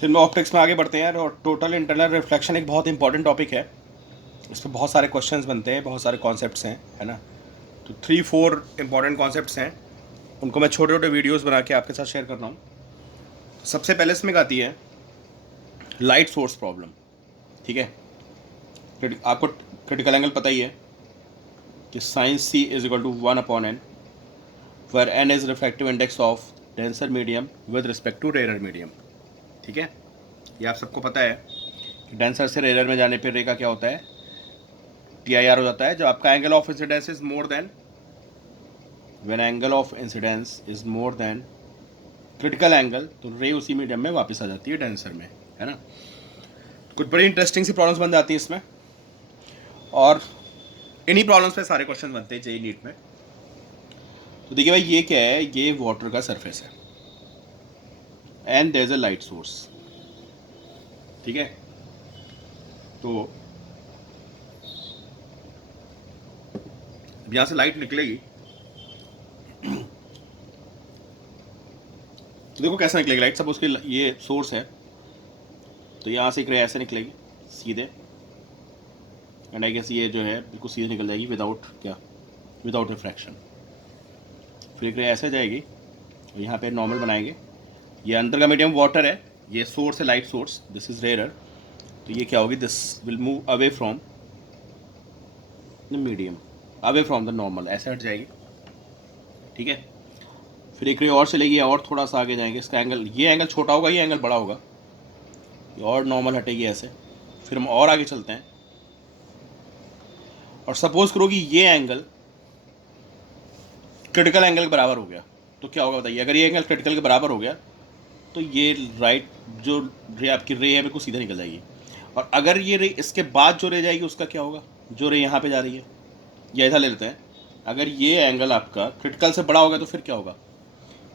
फिर में ऑप्टिक्स में आगे बढ़ते हैं और टोटल इंटरनल रिफ्लेक्शन एक बहुत इंपॉर्टेंट टॉपिक है। इस पर बहुत सारे क्वेश्चंस बनते हैं, बहुत सारे कॉन्सेप्ट्स हैं, है ना। तो 3-4 इंपॉर्टेंट कॉन्सेप्ट्स हैं, उनको मैं छोटे छोटे वीडियोस बना के आपके साथ शेयर कर रहा हूँ। तो सबसे पहले इसमें आती है लाइट सोर्स प्रॉब्लम। ठीक है, आपको क्रिटिकल एंगल पता ही है कि sine C is equal to 1/n, where n is refractive index of denser medium with respect to rarer medium. ठीक है, ये आप सबको पता है कि डेंसर से रेयर में जाने पर रे का क्या होता है, TIR हो जाता है। जब आपका angle of incidence is more than, when angle of incidence is more than critical angle, तो रे उसी मीडियम में वापस आ जाती है डेंसर में, है ना। कुछ बड़ी इंटरेस्टिंग सी प्रॉब्लम्स बन जाती हैं इसमें, और इन्हीं प्रॉब्लम्स पे सारे क्वेश्चन बनते हैं जेईई नीट में। तो देखिए भाई, ये क्या है, ये वाटर का सरफेस है and there is a light source. ठीक है, तो यहां से लाइट निकलेगी, तो देखो कैसे निकलेगी लाइट। सपोज कि ये सोर्स है, तो यहाँ से एक रे ऐसे निकलेगी सीधे, एंड आई गेस ये जो है बिल्कुल सीधे निकल जाएगी विदाउट क्या, विदाउट रिफ्रैक्शन। फिर एक रे ऐसे जाएगी और यहाँ पे नॉर्मल बनाएंगे। ये अंदर का मीडियम वाटर है, ये सोर्स है light source, this is rare. तो ये क्या होगी, this will move away from the medium, away from the normal, ऐसे हट जाएगी। ठीक है, फिर एक रे और चलेगी और थोड़ा सा आगे जाएंगे, इसका एंगल, ये एंगल छोटा होगा, ये एंगल बड़ा होगा, ये और नॉर्मल हटेगी ऐसे। फिर हम और आगे चलते हैं और सपोज करो कि ये एंगल क्रिटिकल एंगल के बराबर हो गया, तो क्या होगा बताइए। अगर ये एंगल क्रिटिकल के बराबर हो गया तो ये राइट जो रे आपकी रे है बिल्कुल सीधे निकल जाएगी। और अगर ये रे इसके बाद जो रे जाएगी उसका क्या होगा, जो रे यहाँ पे जा रही है, या ऐसा ले लेते हैं, अगर ये एंगल आपका क्रिटिकल से बड़ा होगा तो फिर क्या होगा,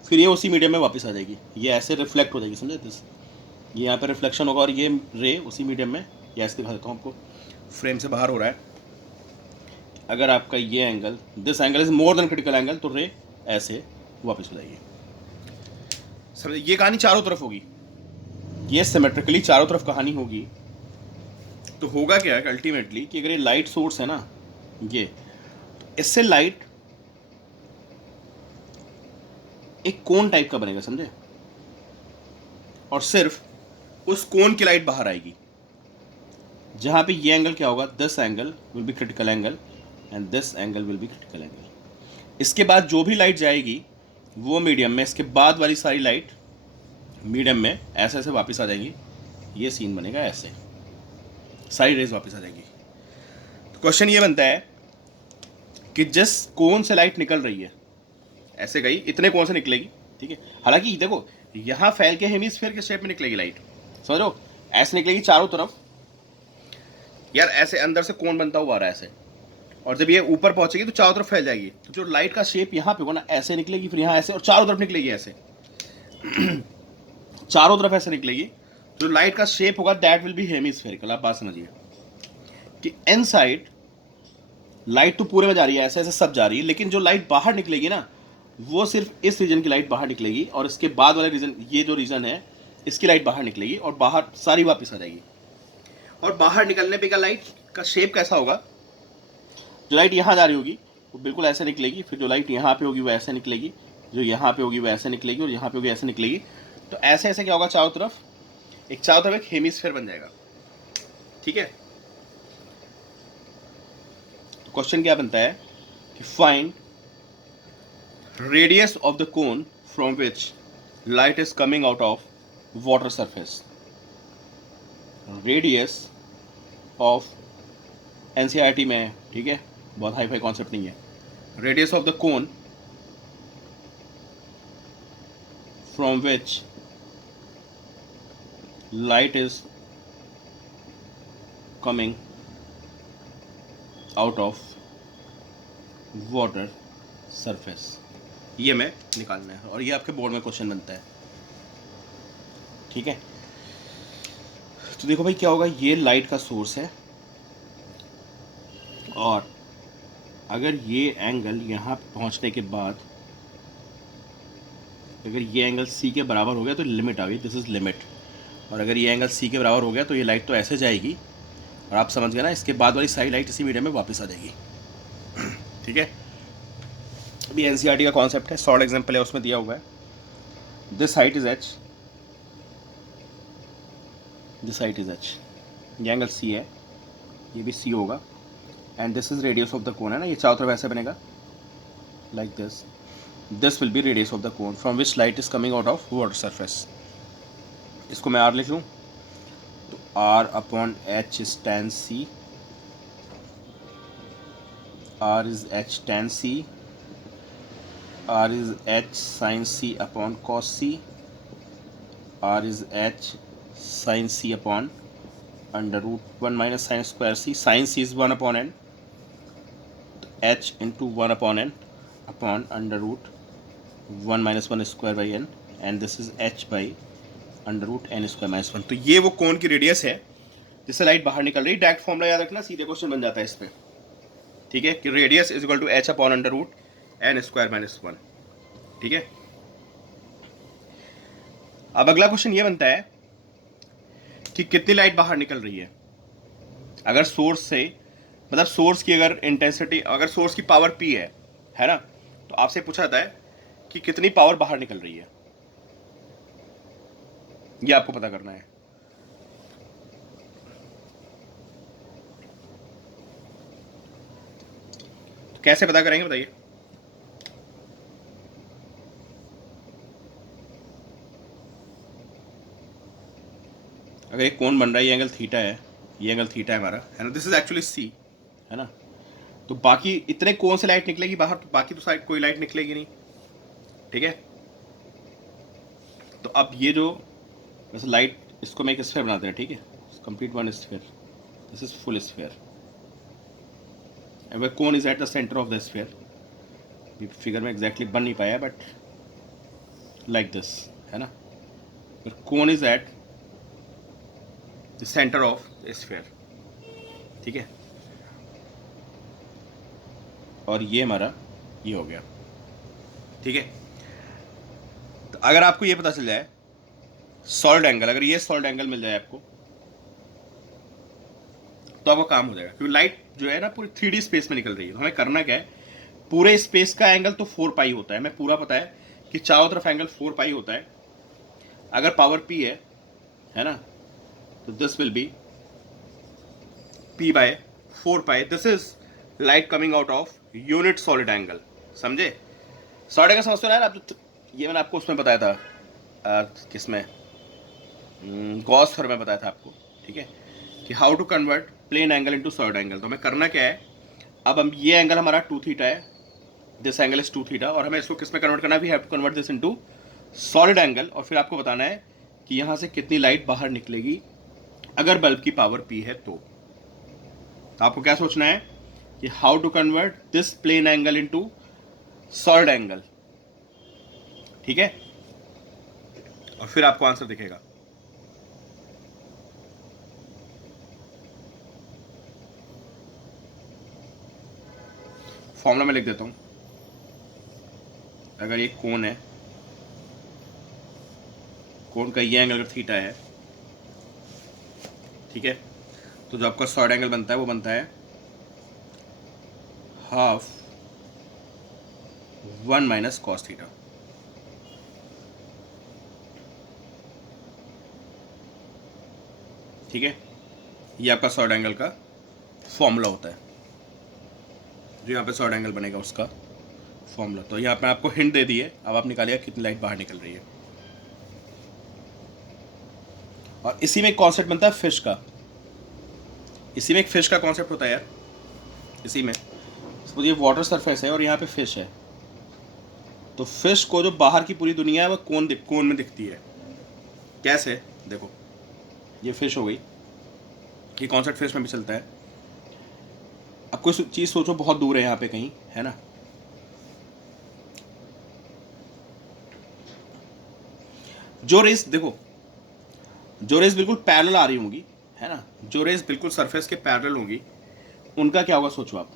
फिर ये उसी मीडियम में वापस आ जाएगी, ये ऐसे रिफ्लेक्ट हो जाएगी, समझे दिस, ये यहाँ पे रिफ्लेक्शन होगा और ये रे उसी मीडियम में, ये ऐसे दिखा देता हूँ आपको, फ्रेम से बाहर हो रहा है। अगर आपका ये angle, this angle is more than critical angle, तो रे ऐसे वापस हो जाएगी। समझे, ये कहानी चारों तरफ होगी, ये सिमेट्रिकली चारों तरफ कहानी होगी। तो होगा क्या है अल्टीमेटली कि अगर ये लाइट सोर्स है ना, ये, तो इससे लाइट एक कोन टाइप का बनेगा, समझे, और सिर्फ उस कोन की लाइट बाहर आएगी। जहां पे ये एंगल क्या होगा, this angle will be critical angle and this angle will be critical angle. इसके बाद जो भी लाइट जाएगी वो मीडियम में, इसके बाद वाली सारी लाइट मीडियम में ऐसे ऐसे वापस आ जाएंगी, ये सीन बनेगा ऐसे, सारी रेज वापस आ जाएंगी। तो क्वेश्चन ये बनता है कि जिस कोन से लाइट निकल रही है, ऐसे गई, इतने कोन से निकलेगी। ठीक है, हालांकि देखो यहाँ फैल के हेमिस्फीयर के शेप में निकलेगी लाइट, समझ लो, ऐसे निकलेगी चारों तरफ यार, ऐसे अंदर से कोन बनता हुआ आ रहा है ऐसे, और जब ये ऊपर पहुंचेगी तो चारों तरफ फैल जाएगी। तो जो लाइट का शेप यहाँ पे होगा ना, ऐसे निकलेगी, फिर यहाँ ऐसे, और चारों तरफ निकलेगी ऐसे चारों तरफ ऐसे निकलेगी। जो लाइट का शेप होगा दैट विल बी हेमिस्फेरिकल। आप बात समझिए कि इनसाइड लाइट तो पूरे में जा रही है, ऐसे ऐसे सब जा रही है, लेकिन जो लाइट बाहर निकलेगी ना, वो सिर्फ इस रीजन की लाइट बाहर निकलेगी, और इसके बाद वाला रीजन, ये जो रीजन है, इसकी लाइट बाहर निकलेगी और बाहर सारी वापस आ जाएगी। और बाहर निकलने पे का लाइट का शेप कैसा होगा, जो लाइट यहाँ जा रही होगी वो बिल्कुल ऐसे निकलेगी, फिर जो लाइट यहाँ पे होगी वो ऐसे निकलेगी, जो यहाँ पे होगी वो ऐसे निकलेगी, और यहाँ पे होगी ऐसे निकलेगी। तो ऐसे ऐसे क्या होगा, चारों तरफ एक हेमिस्फीयर बन जाएगा। ठीक है, तो क्वेश्चन क्या बनता है कि find radius of the cone from which light is coming out of water surface. Radius of, NCERT में है, ठीक है, बहुत हाई फाई कॉन्सेप्ट नहीं है। Radius of the cone from which light is coming out of water surface, ये मैं निकालना है, और ये आपके बोर्ड में क्वेश्चन बनता है। ठीक है, तो देखो भाई क्या होगा, ये लाइट का सोर्स है, और अगर ये एंगल यहाँ पहुँचने के बाद, अगर ये एंगल सी के बराबर हो गया तो लिमिट आ गई, दिस इज लिमिट। और अगर ये एंगल सी के बराबर हो गया तो ये लाइट तो ऐसे जाएगी और आप समझ गए ना, इसके बाद वाली सारी लाइट इसी मीडियम में वापस आ जाएगी। ठीक है, अभी एनसीईआरटी का कॉन्सेप्ट है, शॉर्ट एग्जाम्पल है, उसमें दिया हुआ है this height is H, this height is H, ये एंगल सी है, ये भी सी होगा, and this is radius of the cone, है ना, ये चारों तरफ ऐसे बनेगा like this, this will be radius of the cone from which light is coming out of water surface. इसको मैं आर लिख लूँ तो R upon H is tan C, R is H tan C, r is h sin c upon cos c, r is h sin c upon under root 1 minus sin square c, sin c is 1 upon n, h into 1 upon n upon under root 1 minus 1 square by n, and this is h by under root n square minus 1। तो ये वो कोन की radius है जिससे light बाहर निकल रही है। डायरेक्ट फॉर्मूला याद रखना, सीधे क्वेश्चन बन जाता है इस पर। ठीक है, कि radius is equal to h upon under root n square minus 1। ठीक है, अब अगला क्वेश्चन ये बनता है कि कितनी लाइट बाहर निकल रही है अगर सोर्स से, मतलब सोर्स की अगर इंटेंसिटी, अगर सोर्स की पावर P है ना, तो आपसे पूछा जाता है कि कितनी पावर बाहर निकल रही है, ये आपको पता करना है। तो कैसे पता करेंगे बताइए? अगर एक कोण बन रहा है, ये एंगल थीटा है, ये एंगल थीटा है हमारा, है ना, दिस इज एक्चुअली सी, है ना, तो बाकी इतने कोण से लाइट निकलेगी बाहर, तो बाकी तो साइड कोई लाइट निकलेगी नहीं। ठीक है, तो अब ये जो वैसे लाइट, इसको मैं एक स्फीयर बनाते हैं। ठीक है, complete one sphere, this is full sphere, and cone is at the centre of the sphere. Figure में एग्जैक्टली बन नहीं पाया, बट लाइक दिस, है ना, cone is at the centre of the sphere. ठीक है, और ये हमारा ये हो गया। ठीक है, तो अगर आपको ये पता चल जाए सॉलिड एंगल, अगर ये सॉलिड एंगल मिल जाए आपको, तो आपका काम हो जाएगा, क्योंकि लाइट जो है ना पूरी 3D स्पेस में निकल रही है। तो हमें करना क्या है, पूरे स्पेस का एंगल तो 4 पाई होता है, हमें पूरा पता है कि चारों तरफ एंगल 4 पाई होता है। अगर पावर P है ना, तो this will be P by 4 pi, this is light coming out of unit solid angle. समझे? सॉलिड एंगल समझते हो ना आप? ये मैंने आपको उसमें बताया था, किसमें, गॉस थ्योरम में बताया था आपको। ठीक है, कि how to convert plane angle into solid angle. तो हमें करना क्या है, अब हम ये एंगल हमारा 2 थीटा है, दिस एंगल इज 2 थीटा, और हमें इसको किस में कन्वर्ट करना है, we have to convert this into solid angle. और फिर आपको बताना है कि यहाँ से कितनी लाइट बाहर निकलेगी अगर बल्ब की पावर P है। तो आपको क्या सोचना है कि how to convert this plane angle into solid angle. ठीक है, और फिर आपको आंसर दिखेगा। फॉर्मूला मैं लिख देता हूं। अगर ये कोण है, कोण का ये एंगल अगर थीटा है, ठीक है, तो जो आपका सॉलिड एंगल बनता है वो बनता है हाफ 1 माइनस कॉस थीटा। ठीक है, ये आपका सॉलिड एंगल का फॉर्मूला होता है, जो यहाँ पे सॉलिड एंगल बनेगा उसका फॉर्मूला। तो यहाँ पे आपको हिंट दे दिए, अब आप निकालिए कितनी लाइट बाहर निकल रही है। और इसी में एक कॉन्सेप्ट बनता है फिश का, इसी में एक फिश का कॉन्सेप्ट होता है यार। इसी में सपोज ये वाटर सरफेस है और यहाँ पे फिश है, तो फिश को जो बाहर की पूरी दुनिया है वो कोन में दिखती है। कैसे? देखो, ये फिश हो गई, ये कॉन्सेप्ट फिश में भी चलता है। अब कोई चीज़ सोचो बहुत दूर है यहाँ पे कहीं, है ना, जो रेस देखो, जो रेस बिल्कुल पैरेलल आ रही होंगी, है ना, जो रेस बिल्कुल सरफेस के पैरेलल होंगी, उनका क्या होगा सोचो आप।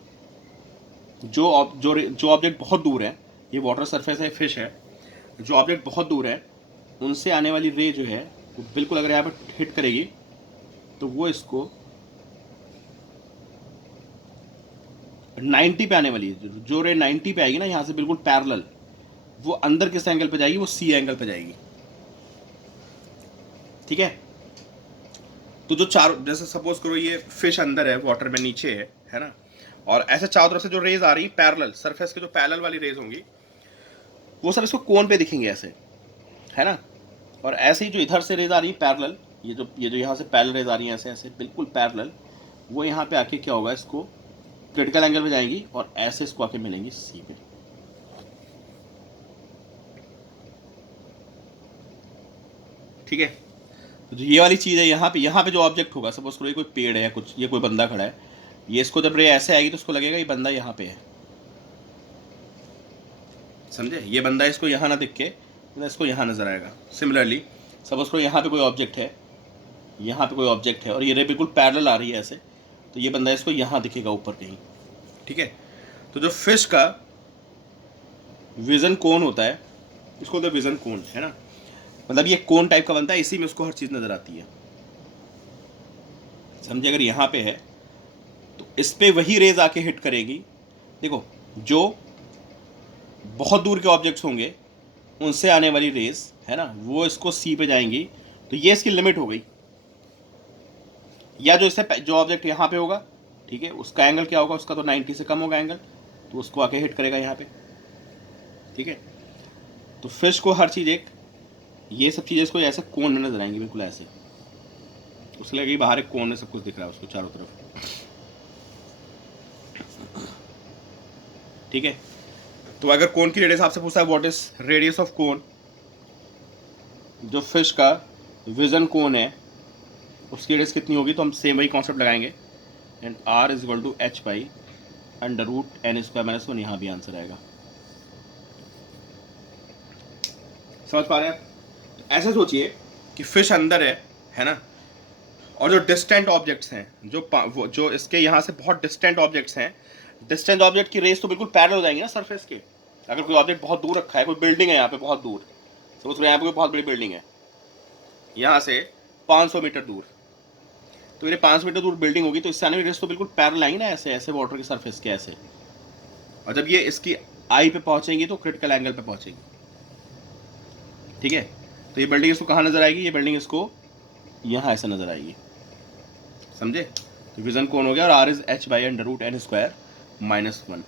जो ऑब्जेक्ट बहुत दूर है, ये वाटर सरफेस है, फिश है, जो ऑब्जेक्ट बहुत दूर है, उनसे आने वाली रे जो है वो बिल्कुल अगर यहाँ पर हिट करेगी तो वो इसको 90 पे आने वाली है। जो रे 90 पे आएगी ना यहाँ से बिल्कुल पैरेलल, वो अंदर किस एंगल पे जाएगी? वो सी एंगल पे जाएगी। ठीक है, तो जो चारों, जैसे सपोज करो ये फिश अंदर है, वाटर में नीचे है ना, और ऐसे चारों तरफ से जो रेज आ रही पैरेलल, सरफेस के जो पैरेलल वाली रेज होंगी वो सब इसको कोन पे दिखेंगे ऐसे, है ना। और ऐसे ही जो इधर से रेज आ रही है पैरेलल, ये जो यहाँ से पैरेलल रेज आ रही है ऐसे ऐसे बिल्कुल पैरेलल, वो यहाँ पे आके क्या होगा, इसको क्रिटिकल एंगल पे जाएंगी और ऐसे इसको आके मिलेंगी सी पे। ठीक है, तो जो ये वाली चीज़ है यहाँ पे जो ऑब्जेक्ट होगा, सपोज करो ये कोई पेड़ है या कुछ, ये कोई बंदा खड़ा है, ये इसको जब रे ऐसे आएगी तो उसको लगेगा ये बंदा यहाँ पे है, समझे। ये बंदा इसको यहाँ ना दिख के तो इसको यहाँ नजर आएगा। सिमिलरली सपोज करो यहाँ पे कोई ऑब्जेक्ट है, यहाँ पे कोई ऑब्जेक्ट है और ये रे बिल्कुल पैरेलल आ रही है ऐसे, तो ये बंदा इसको यहाँ दिखेगा ऊपर कहीं। ठीक है, तो जो फिश का विजन कोन होता है, इसको तो विजन कोन है ना, मतलब ये कोन टाइप का बनता है, इसी में उसको हर चीज़ नज़र आती है, समझे। अगर यहाँ पे है तो इस पे वही रेज आके हिट करेगी। देखो, जो बहुत दूर के ऑब्जेक्ट्स होंगे उनसे आने वाली रेज है ना, वो इसको सी पे जाएंगी, तो ये इसकी लिमिट हो गई। या जो इससे जो ऑब्जेक्ट यहाँ पे होगा, ठीक है, उसका एंगल क्या होगा, उसका तो 90 से कम होगा एंगल, तो उसको आके हिट करेगा यहाँ पे। ठीक है, तो फिश को हर चीज़ एक, ये सब चीज़ें इसको ऐसे कोन में नजर आएंगी, बिल्कुल ऐसे, उसके लगे बाहर एक कोन में सब कुछ दिख रहा है उसको चारों तरफ। ठीक है, तो अगर कोन की रेडियस आपसे पूछता है what is radius of cone, जो फिश का विजन कोन है उसकी रेडियस कितनी होगी, तो हम सेम वही कॉन्सेप्ट लगाएंगे, and R is equal to H by under root N square minus 1। यहाँ भी आंसर आएगा। समझ पा रहे हैं? ऐसे सोचिए कि फिश अंदर है ना, और जो डिस्टेंट ऑब्जेक्ट्स हैं, जो इसके यहाँ से बहुत डिस्टेंट ऑब्जेक्ट्स हैं, डिस्टेंट ऑब्जेक्ट की रेस तो बिल्कुल पैरेलल हो जाएंगी ना सरफेस के। अगर कोई ऑब्जेक्ट बहुत दूर रखा है, कोई बिल्डिंग है यहाँ पे बहुत दूर, तो उसमें यहाँ पे कोई बहुत बड़ी बिल्डिंग है, यहाँ से 500 मीटर दूर, तो ये 500 मीटर दूर बिल्डिंग होगी, तो इससे आने वाली रेस तो बिल्कुल पैरेलल आएंगी ना, ऐसे ऐसे वाटर के सरफेस के ऐसे, और जब ये इसकी आई पे पहुँचेंगी तो क्रिटिकल एंगल पे पहुँचेंगी। ठीक है, तो ये बिल्डिंग इसको कहाँ नजर आएगी, ये बिल्डिंग इसको यहाँ ऐसे नजर आएगी, समझे। तो विजन कौन हो गया, और R is H by under root N square minus 1।